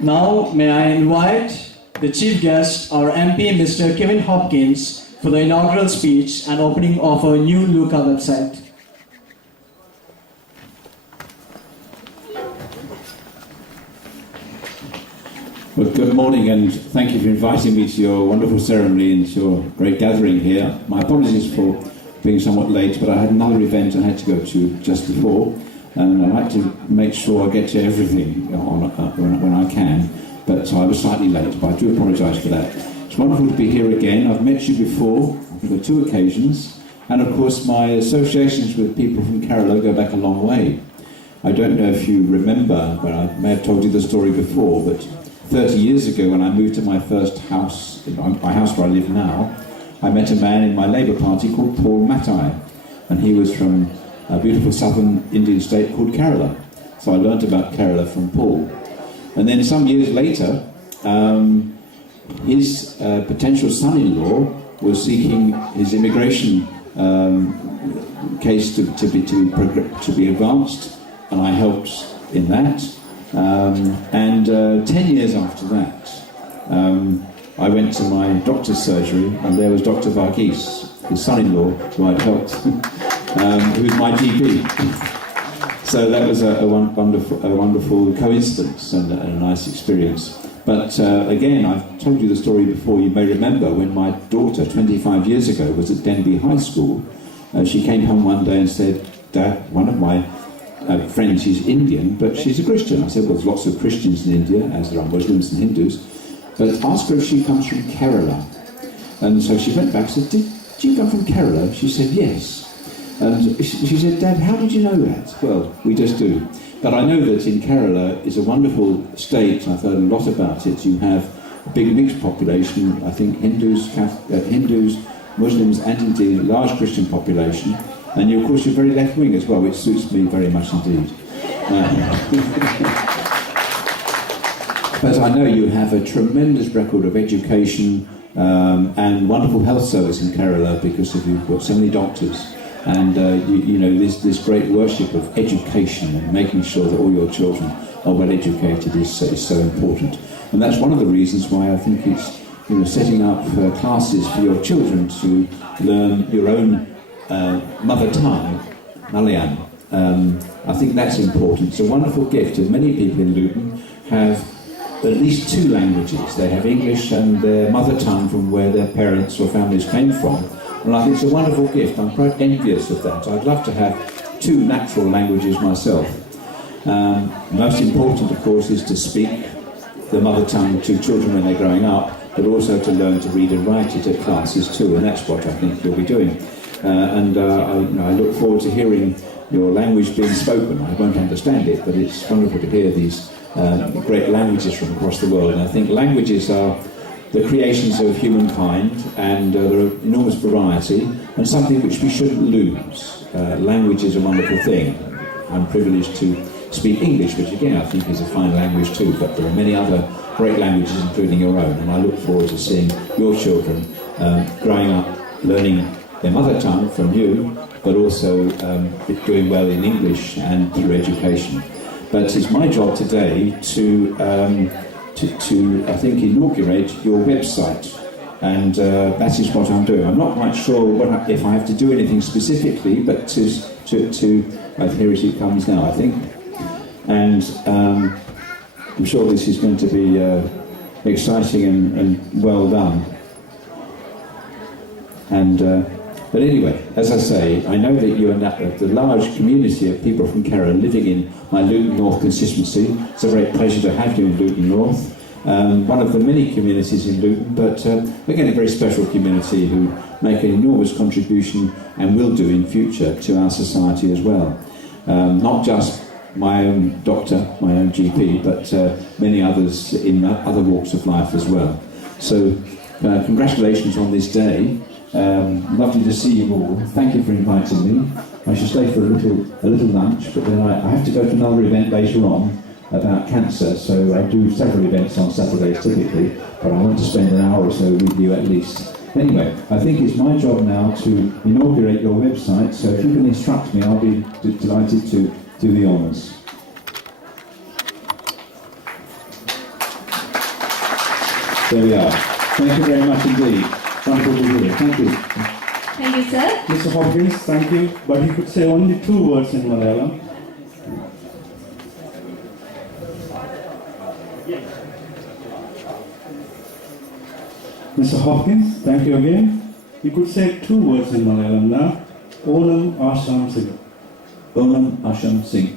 Now, may I invite the Chief Guest, our MP, Mr. Kelvin Hopkins, for the inaugural speech and opening of our new Luca website. Well, good morning, and thank you for inviting me to your wonderful ceremony and to your great gathering here. My apologies for being somewhat late, but I had another event I had to go to just before, and I like to make sure I get to everything when I can, but I was slightly late, but I do apologise for that. It's wonderful to be here again. I've met you before for 2 occasions, and of course my associations with people from Kerala go back a long way. I don't know if you remember, but I may have told you the story before, but 30 years ago when I moved to my first house, my house where I live now, I met a man in my Labour Party called Paul Mattai, and he was from a beautiful southern Indian state called Kerala. So I learnt about Kerala from Paul. And then some years later, his potential son-in-law was seeking his immigration case to be advanced, and I helped in that. 10 years after that, I went to my doctor's surgery, and there was Dr. Varghese, his son-in-law, who I'd helped, who was my GP. So that was a wonderful coincidence and a nice experience. But again, I've told you the story before. You may remember when my daughter, 25 years ago, was at Denby High School. She came home one day and said, "Dad, one of my friends, she's Indian, but she's a Christian." I said, "Well, there's lots of Christians in India, as there are Muslims and Hindus, but ask her if she comes from Kerala." And so she went back and said, "Did you come from Kerala?" She said, "Yes." And she said, "Dad, how did you know that?" "Well, we just do. But I know that in Kerala is a wonderful state. I've heard a lot about it. You have a big mixed population, I think Hindus, Muslims, and indeed a large Christian population. And you, of course, you're very left-wing as well, which suits me very much indeed. But I know you have a tremendous record of education and wonderful health service in Kerala because you've got so many doctors. And you know, this great worship of education and making sure that all your children are well educated is so important. And that's one of the reasons why I think it's, you know, setting up classes for your children to learn your own mother tongue, Malayalam. I think that's important. It's a wonderful gift, and many people in Luton have at least 2 languages. They have English and their mother tongue from where their parents or families came from. And I think it's a wonderful gift. I'm quite envious of that. I'd love to have 2 natural languages myself. Most important, of course, is to speak the mother tongue to children when they're growing up, but also to learn to read and write it at classes too, and that's what I think you'll be doing. I look forward to hearing your language being spoken. I won't understand it, but it's wonderful to hear these great languages from across the world. And I think languages are the creations of humankind, and there are enormous variety, and something which we shouldn't lose. Language is a wonderful thing. I'm privileged to speak English, which again I think is a fine language too, but there are many other great languages, including your own, and I look forward to seeing your children growing up, learning their mother tongue from you, but also doing well in English and through education. But it's my job today to I think, inaugurate your website. And that is what I'm doing. I'm not quite sure if I have to do anything specifically, but here it comes now, I think. And I'm sure this is going to be exciting and well done. And but anyway, as I say, I know that you are the large community of people from Kerala living in my Luton North constituency. It's a great pleasure to have you in Luton North. One of the many communities in Luton, but again a very special community who make an enormous contribution and will do in future to our society as well. Not just my own doctor, my own GP, but many others in other walks of life as well. So congratulations on this day. Lovely to see you all. Thank you for inviting me. I should stay for a little lunch, but then I have to go to another event later on about cancer, so I do several events on Saturdays typically, but I want to spend an hour or so with you at least. Anyway, I think it's my job now to inaugurate your website, so if you can instruct me, I'll be delighted to do the honours. There we are. Thank you very much indeed. Wonderful to be here. Thank you. Thank you, sir. Mr. Hopkins, thank you, but he could say only 2 words in Malayalam. Mr. Hopkins, thank you again. You could say 2 words in Malayalam now. Onam Aslam Khan. Onam Asham Singh.